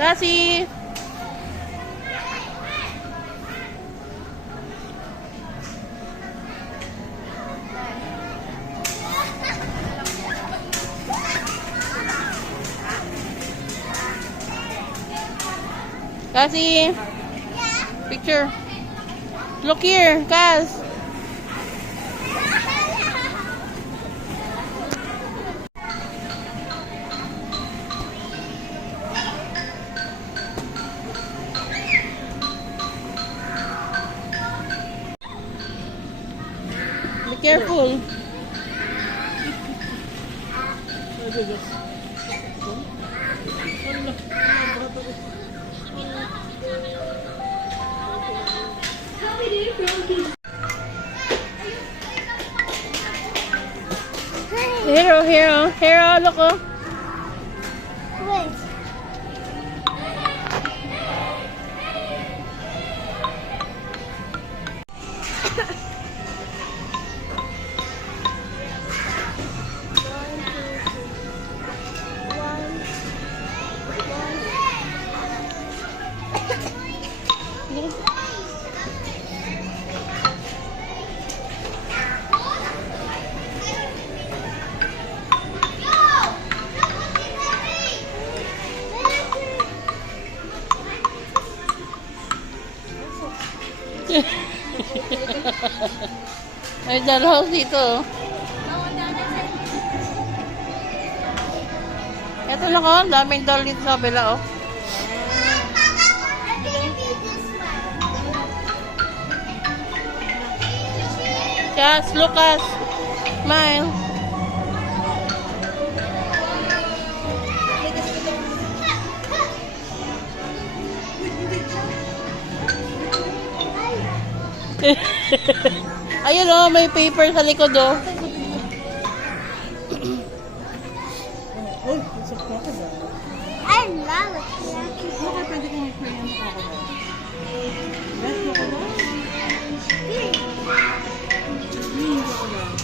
Cassie! Cassie! Picture. Look here, Cass. Be careful. Hero, look oh. Wait. May dollhouse dito. Ito na ko, daming doll dito sa kabila oh. Cass, Lucas, smile. Ayun oh, may paper sa likod oh. I love it. Bakit pwede kong i-play ang crocodile? Red crocodile? Green crocodile.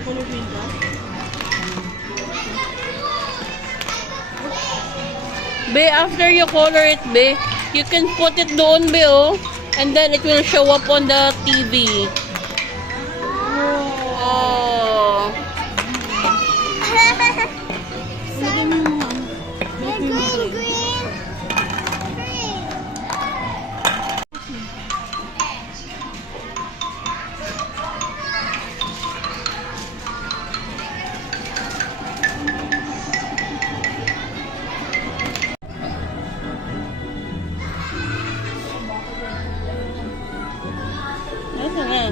Color green ba? Be, after you color it, Be, you can put it doon, Be, oh. And then it will show up on the TV. Oh. Lagyan mo yung ano. Green, green, green. Nasaan na?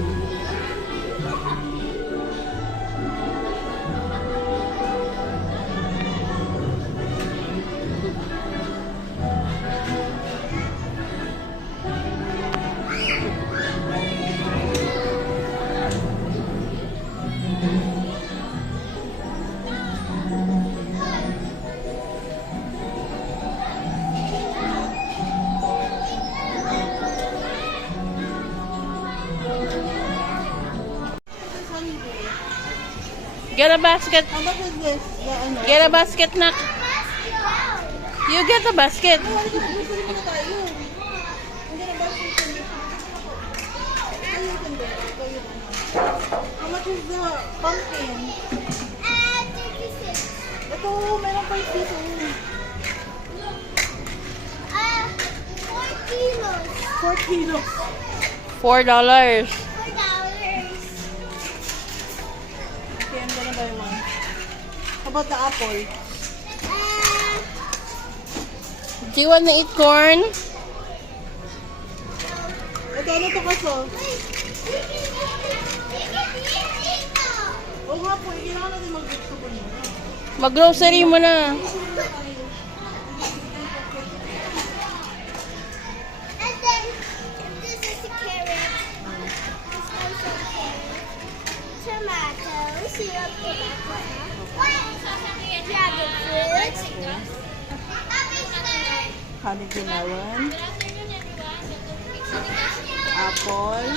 Get a basket. How much is this? The ano? Get a basket, nak. You get a basket. Gusto mo na tayo. Hindi na ba siya? How much is the pumpkin? 36. Ito, meron pa yung piso. 4 kilos. 4 kilos. $4. $4. Okay, I'm gonna buy one. How about the apple? Do you want to eat corn? Ito, ano to kaso? Oo nga po, kailangan natin mag-gusto po niya. Mag-grocery mo na. And then, this is a carrot. This also a carrot. Tomato, syrup, dragon fruit. Honey ginawan. Apple.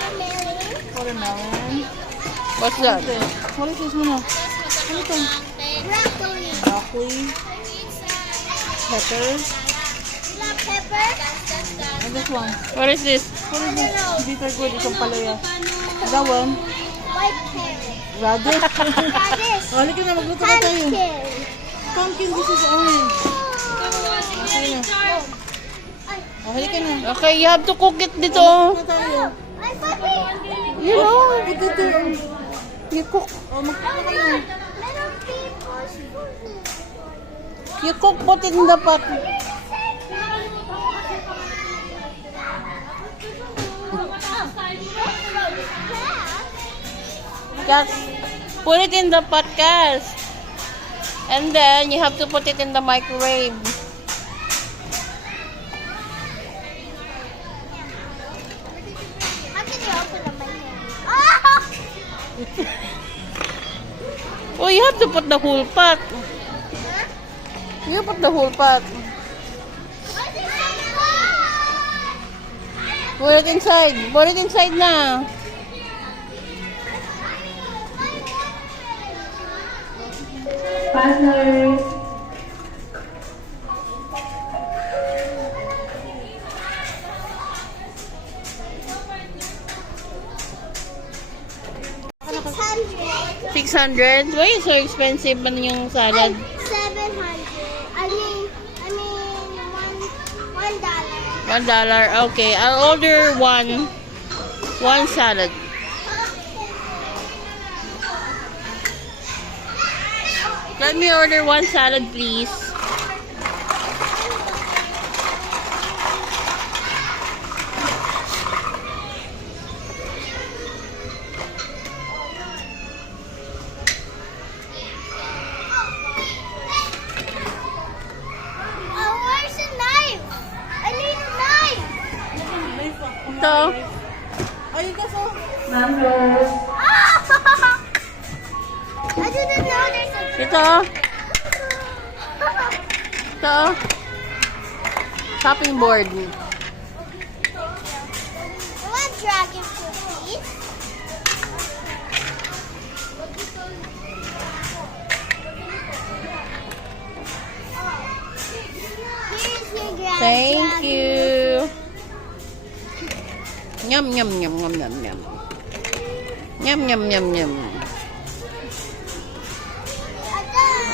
Watermelon. Watermelon. What's that? What is this muna? Ano ito? Broccoli. Broccoli. Pepper. Black pepper. And this one. What is this? What is this? Bitter gourd. Itong palaya. That one. White carrot. Radish. Radish. Oh, halika na. Magluto na tayo. Pumpkin. Pumpkin. This is orange. Halika na. Oh, halika na. Okay, you have to cook it dito. Magluto na tayo. Ay, papi. You know, Put it there. you cook. Oh, magluto ka na. Little people spoon. You cook, put it in the pot. Cass, put it in the pot, Cass. And then you have to put it in the microwave. How can you open up my hand? Ah! Oh, you have to put the whole pot. You put the whole pot. What is it? Put it inside. Put it inside na. Partners. $600. 600? Why is so expensive man yung salad? 700. I mean, $1. $1. Okay, I'll order one salad. Let me order one salad, please. Oh, where's the knife? I need a knife. Ito. Ayun ka so. Mangoes. I didn't know there's a Ito. Ito. Chopping board. I want dragon fruit, please. Here's your dragon. Thank you. Yum, yum, yum, yum, yum, yum. Yum, yum, yum, yum.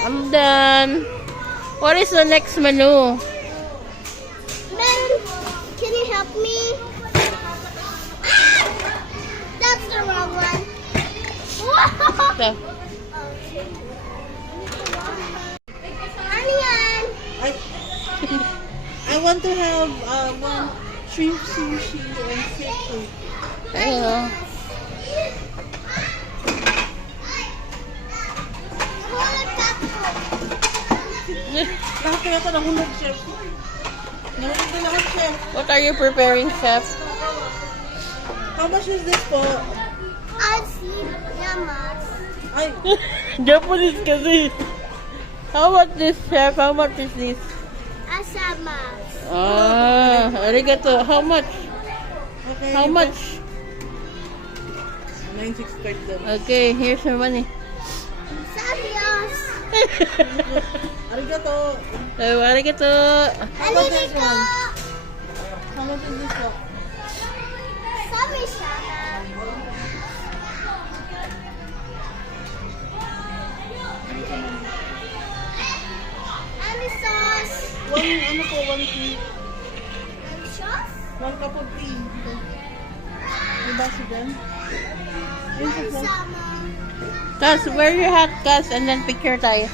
I'm done. What is the next menu? Ben, can you help me? That's the wrong one. Ito. Onion. I want to have one shrimp sushi and seafood. Ayun o. Whole taco. Bakit kaya ito nahulog, chef? Nahulog din ako, chef. What are you preparing, chef? How much is this po? Asi yamas. Ay, Japanese kasi. How much this, chef? How much is this? Asamas. Ah, arigato. How much? okay. How much? 9,600 din. Okay, here's your money. Sabios. Arigato. Oh, arigato. How about this Aliriko. one? How much is this po? Sabi sana. Ano sauce? Ano po, one tea. Ano sauce? One cup of tea. May baso din? Yun Ano po. sama? Cuz, wear your hat, Cuz, and then picture tayo.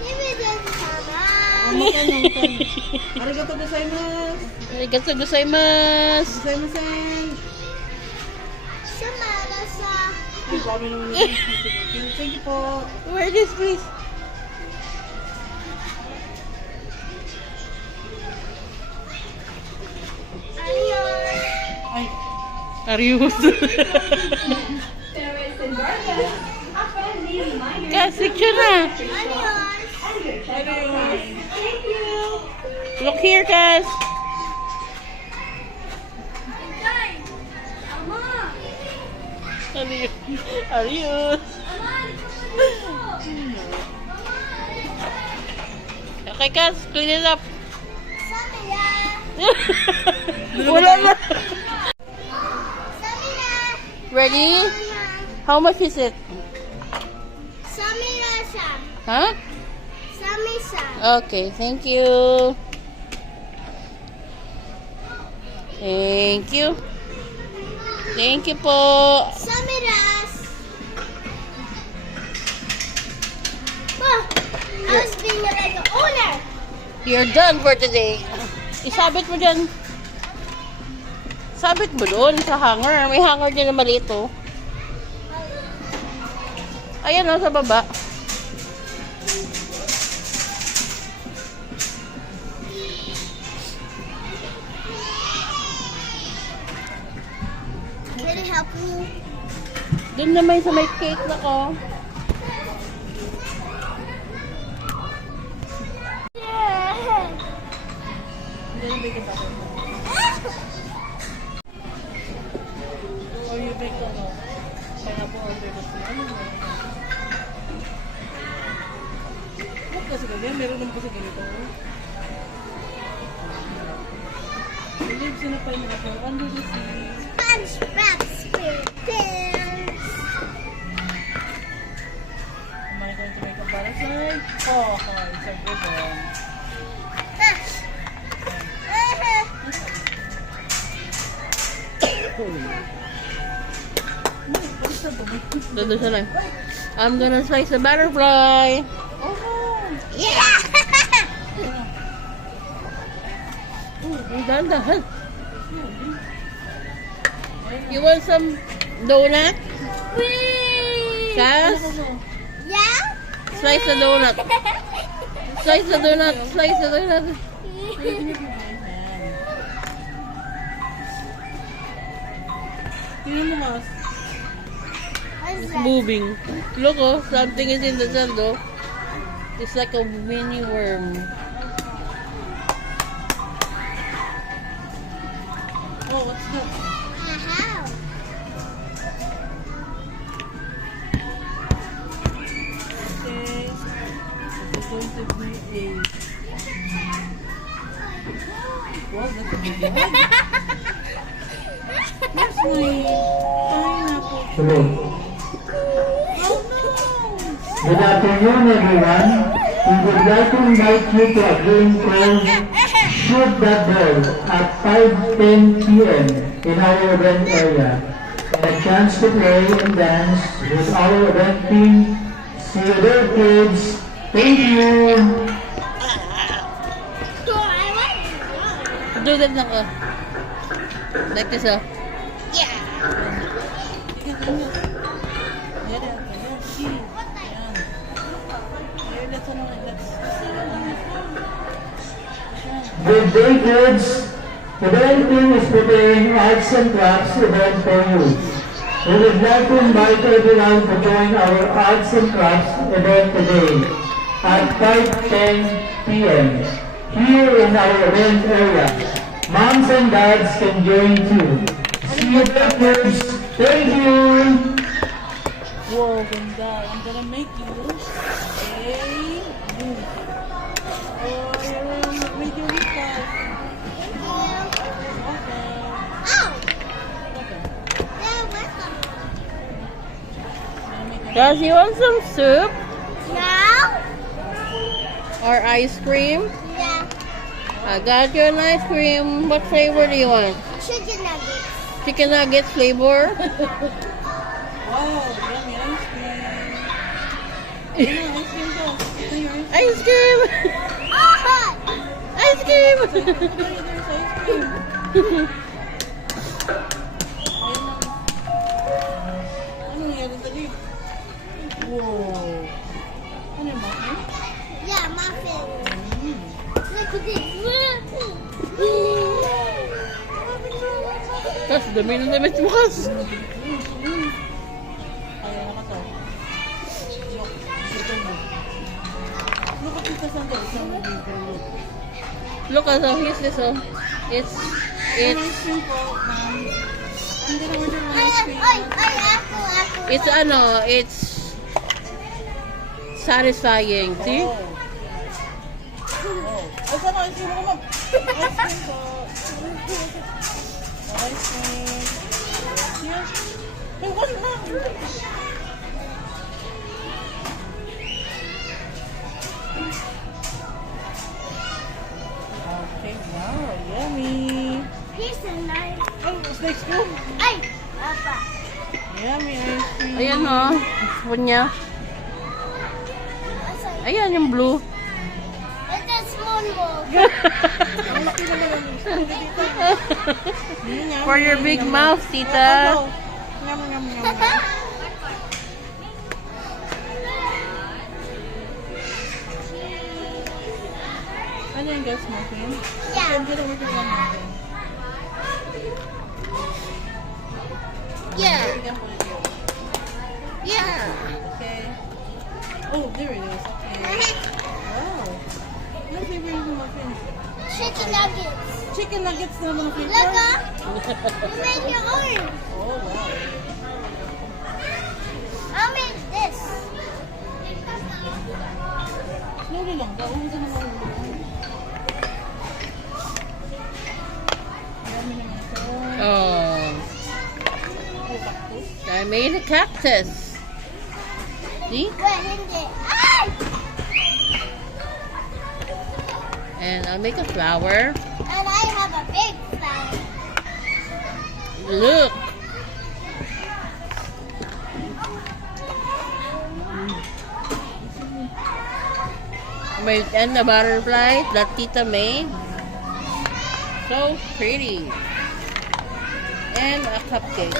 Give me this sama. Magkano? Arigato gozaimasu. Arigato gozaimasu. Gozaimasen. Samara sa. Ay, dami naman ito. Thank you po. Wear this, please. Onion. Ay, Arius. Cuz, picture na. Onion. Look here, Cuz. Are you? Okay, Cass, clean it up. Samira. Wala na. Samira. Ready? How much is it? Samira Sam. Huh? Samisa. Okay, thank you. Thank you. Thank you po. Samiras. Oh, I was being like an owner. You're done for today. Isabit mo dyan. Sabit mo doon sa hanger. May hanger dyan na maliit oh. Ayan o, sa baba. Can you help me? Doon naman sa may cake na ko. Yeah. Or you make pineapple or Huwag kasi ganyan, meron naman kasi ganito. Lives in a pineapple under the sea. SpongeBob SquarePants. Am I going to make a butterfly? Oh, it's a good one. Doon siya lang. I'm gonna slice a butterfly. Yeah. Dahan-dahan. You want some donut? Whee! Cass? Yeah. Slice the donut. Slice the donut. Slice the donut. Tingnan mo, Mas. What's It's that? moving. Look, oh, something is in the sand, oh. It's like a mini worm. Oh, what's that? Uh-huh. Okay. It's going to be a... Wow, that's a big one. That's my pineapple. Hello. Oh, no! Good afternoon, everyone. We would like to invite you to a game called Shoot That Ball at 5:10 p.m. in our event area. And a chance to play and dance with our event team. See you there, kids. Thank you. So I want Do that lang, oh. Like this, oh. Yeah. Good day, kids. The event team is preparing arts and crafts event for you. We would like to invite everyone to join our arts and crafts event today at 5:10 p.m. here in our event area. Moms and dads can join too. See you there, kids. Thank you. Whoa, ganda. I'm gonna make you a move. Oh, you're making me fast. Oh. There was some. Guys, you want some soup Now? or ice cream? Yeah. I got you an ice cream. What flavor do you want? Chicken nuggets. Chicken nugget flavor? Wow, yummy ice cream. Ice cream! Oh! Ice cream! There's ice cream. Ano nangyari dali? Wow. Ano yung muffin? Yeah, muffin. Look at this. Kas, dami na damit mo, Kas. Ayaw na ka to. Joke. Ito mo. Look at this on there. Isang movie. Look at how here's this, oh. It's, Ice cream po, ma'am. Hindi na order ng Ay, ice cream. ay, apple. It's it's satisfying. See? Oh. Oh. Ay, saan ang ice cream ko, ma'am? Ice cream po. Ice cream. Here. Hey, what's wrong? Okay, wow, yummy. Here's a knife. Oh, what's next one? Ay, Papa. Yummy ice cream. Ayan o. Spoon niya. Ayan yung blue. It's a small one. Malaki naman ang spoon dito. Yum, For your big yum. mouth, tita. Oh, yum, yum, yum. Ano yung guys muffin? Yeah. Hindi na order lang natin. Yeah. Bigyan ko ulit yun. Yeah. Okay. Oh, there it is. Okay. Wow. Ano flavor yung muffin? Chicken nuggets. Chicken nuggets na naman ang flavor. Look up. You make your own. Oh, wow. I'll make this. Slowly lang. Gawin mo naman. Dami naman ito. Oh. I made a cactus. See? Wait, hindi. Ay! And I'll make a flower. And I have a big flower. Look. And the butterfly that Tita made. So pretty. And a cupcake.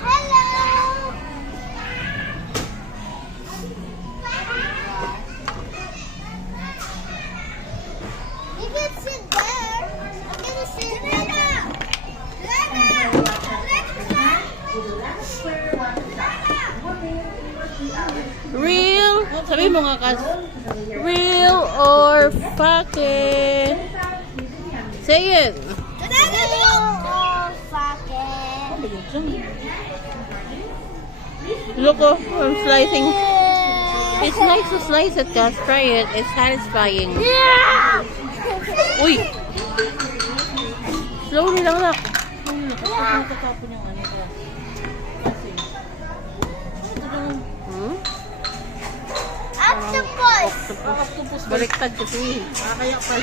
Hello. You can sit there. I'm gonna sit there. Real? Sabi mo nga kas. Real or fake? Say it. Ano yun dyan? Look, oh, I'm slicing. It's nice to slice it, guys. Try it. It's satisfying. Uy! Slowly lang lang. Natatapon yung ano ito. Kasi. Ito lang. Hmm? Octopus. Octopus ba? Baliktad kasi. Kaya pa.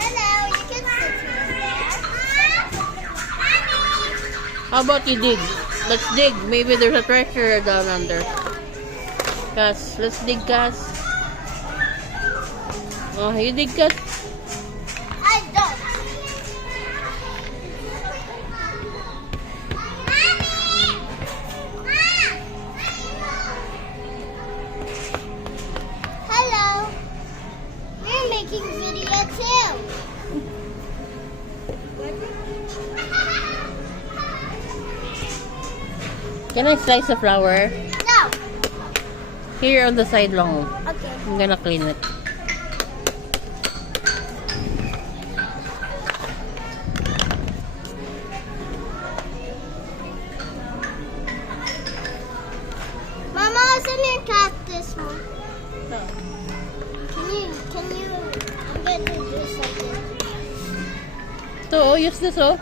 Hello, you can sit here. How about you dig? Let's dig. Maybe there's a treasure down under. Gus, let's dig, Gus. Oh, you dig, Gus. I don't. Hello. We're making video too. Can I slice the flower? No. Here on the side long. Okay. I'm gonna clean it. Mama, send your cactus one. No. Can you, I'm gonna do something. So, use this, oh.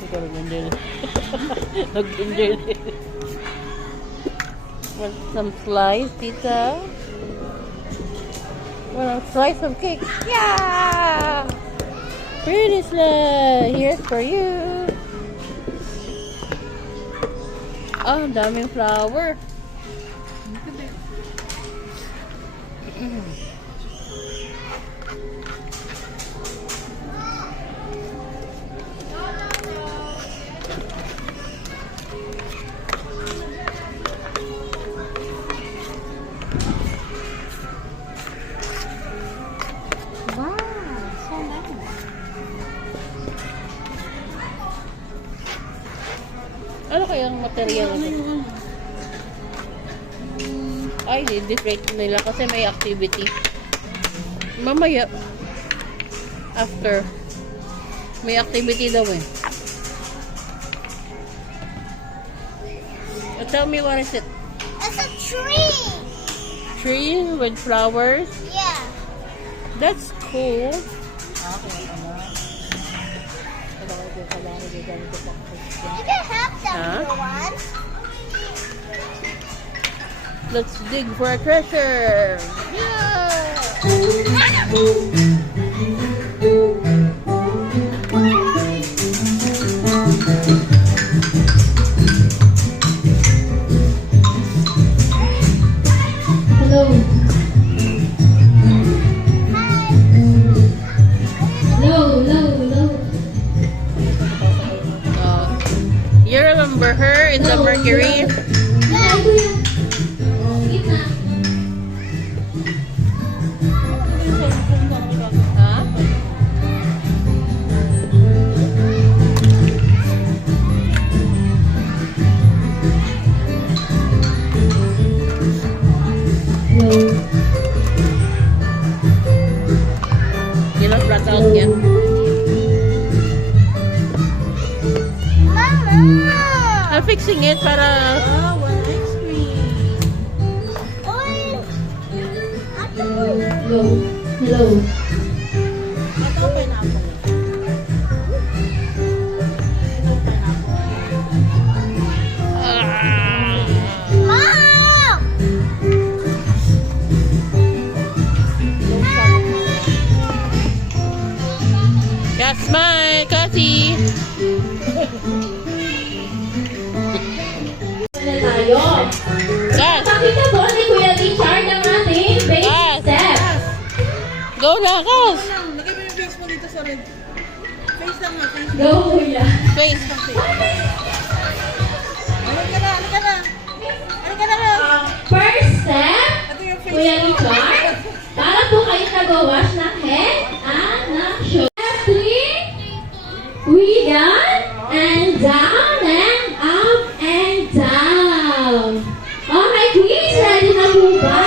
Siguro nandun. Nag-enjoy din. Want some slice, tita? Want a slice of cake? Yeah! Pretty slice! Here's for you! Oh, ang daming flower. Wow, so nice. Ano kayang material Ano ito? yung ano? Ay, di-deflate nila kasi may activity. Mamaya. After. May activity daw eh. Tell me what is it? It's a tree. Tree with flowers? Yeah. That's cool. You can have them Huh? for once. Let's dig for a treasure. Hello. Hello. You remember her in the Mercury? Ay, kuya. Gitna. Huh? Hello. You not flat out yet? Mama. I'm fixing it para... Oh, one ice cream. Oy. Hello. Hello. Ito ang pineapple. Ito ang pineapple. Mom. Yeah, smile, Cassie. Na tayo. Gas, Pakita po ni Kuya Richard ang ating basic Yes. step. go na, Cas. Lang, lagay mo yung face mo dito sa red. Face lang nga, face. Go, Kuya. Face. Halika na, halika na. Halika na. First step, Ito yung face Kuya mo. Richard, para po kayo nag-wash ng head at ng shoulder. Step 3, we down and down and up and down. Okay, please, ready na po ba?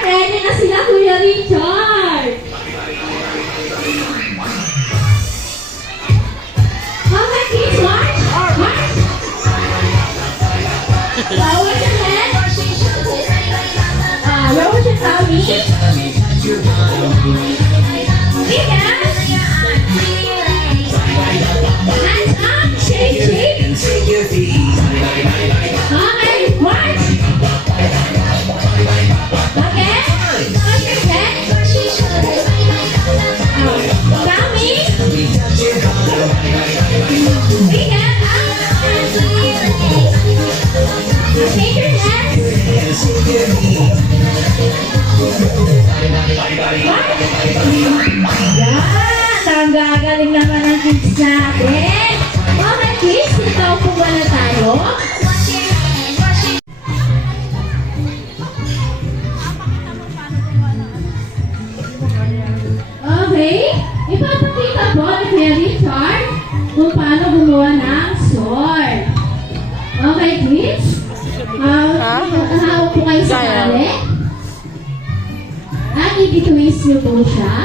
Ready na sila, Kuya Richard. Okay, please, march. March. Lower your head. Lower your tummy. Big hands. Hands up. Shake, shake. Okay, march. Okay. Touch your head. Tummy. Big hands up. Shake your hands. Yan! Ang gagaling naman ang kids natin. Okay, kids, ikaw po ba na tayo? Okay, ipapakita po ni Kuya Richard kung paano gumawa ng sword. Okay, kids? Hawak po kayo sa Kaya. tali. At i-twist nyo po siya.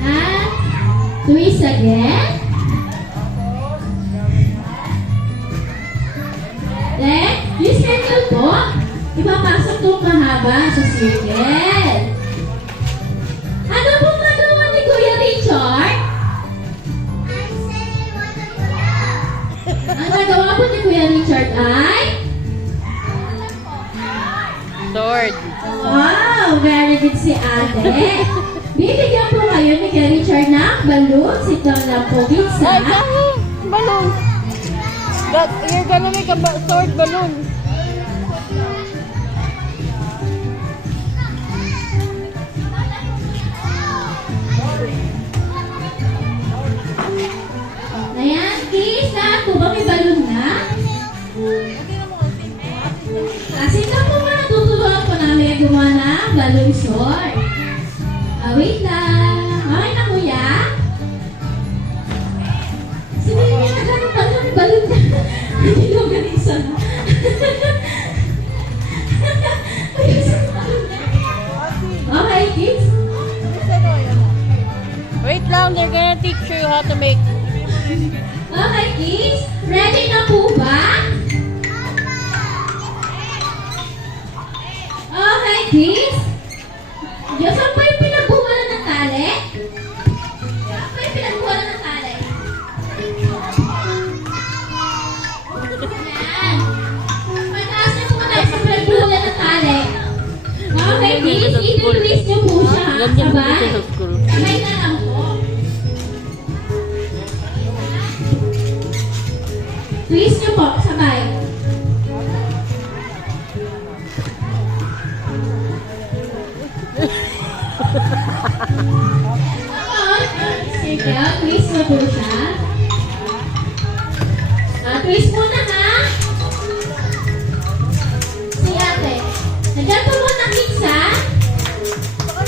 At twist again. Then, yung circle po, ipapasok itong mahaba sa circle. Ano po magawa ni Kuya Richard? I said I want to go. Ang nagawa po ni Kuya Richard ay... Sword. Wow! Very good si ate. Bibigyan po kayo ni Kuya Richard ng balloon. Sit down lang po, kids, Ay, ha? Cassie, balloon. That, you're gonna make a sword balloon. Ayan, kids, lahat po ba may balloon na? Kasi na po ba natutulungan po namin gumawa ng balloon sword? Wait lang. Okay na, kuya? Sabihin niya na ganun balloon na. Hindi ko ganun sana. Wait lang, they're gonna teach you how to make. Okay, kids. Ready na po ba? Okay, kids. Diyos, saan po yung pinagbuwalan ng tali? Saan po yung pinagbuwalan ng tali? Yan. Mataas na po tayo sa pinagbuwalan ng tali. Okay, kids. I-twist nyo po siya. Ganyan po Sabay. siya sa school. Sabay na lang po. Twist nyo po. Sabay. Sige, twist mo po siya. Twist muna ha. Si ate. Nandiyan po muna kids ha.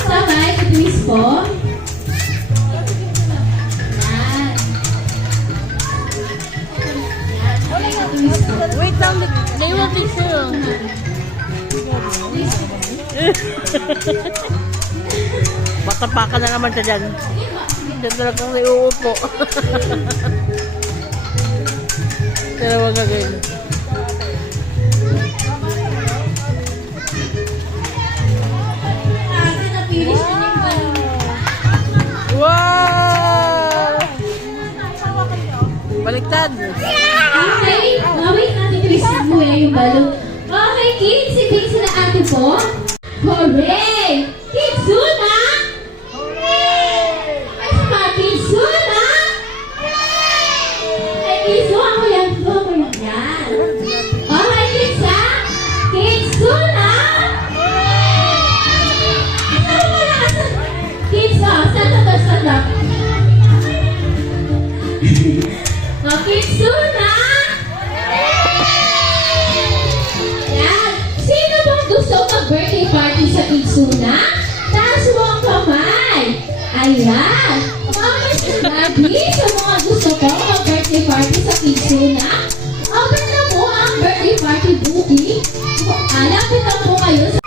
Sabay, twist po. Yan. Yan. Sabay, twist po. Wait lang, they will teach you. Bata pa ka na naman siya dyan. Diyan talagang iuupo. Pero wag gagawin. Ate, na-finish na yung balon. Wow! Baliktad. Okay, wait natin twist mo yung balon. Okay, kids, ibig sila ate po. Hooray! Kidsuna! Ay, sa mga kidsuna! Ay, kidzo, ako yan po. Yan. Okay, kids ha? Kidsuna! Ano mo na kasi? Kids, stand up, stand up. Oh, kidsuna! Yan. Sino bang gusto mag-birthday party sa Kidsuna? Taas mo ang kamay. Ayan. Mama si Gabi, sa mga gusto ko mag-birthday party sa Kidsuna, open na po ang birthday party booking. Lapit na po kayo sa...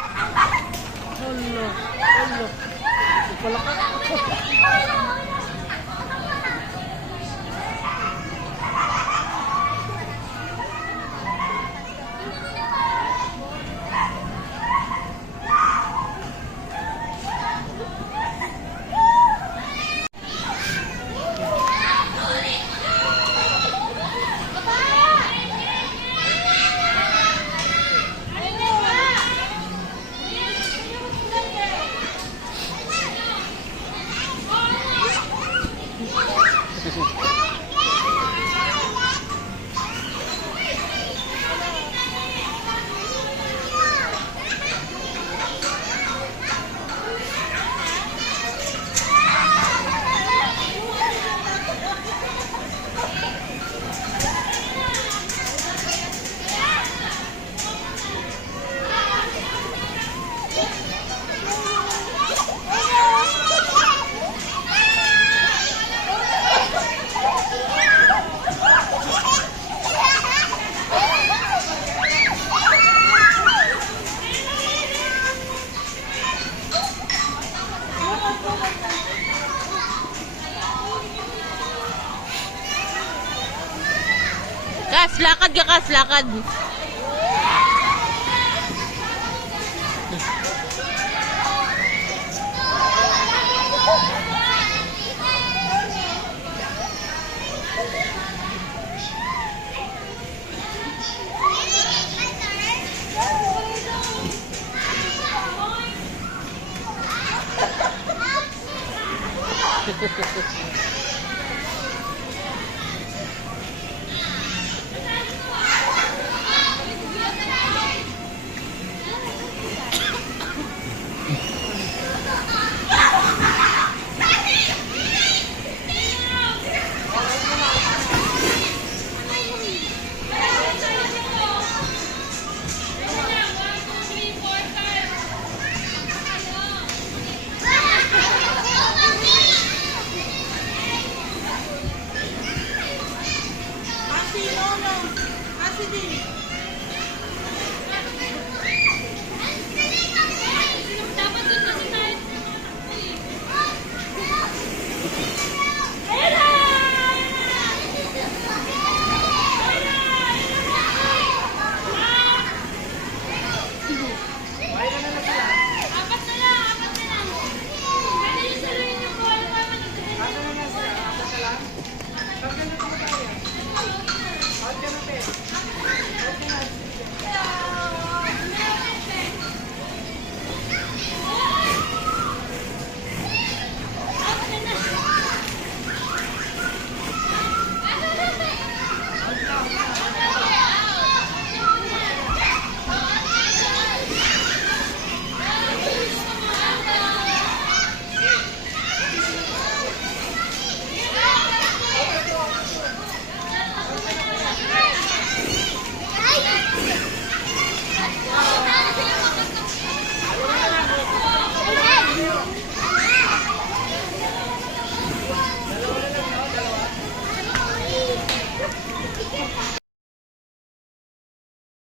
Kas, lakad ka, Kas, lakad. Asi, no, no. Asi, di.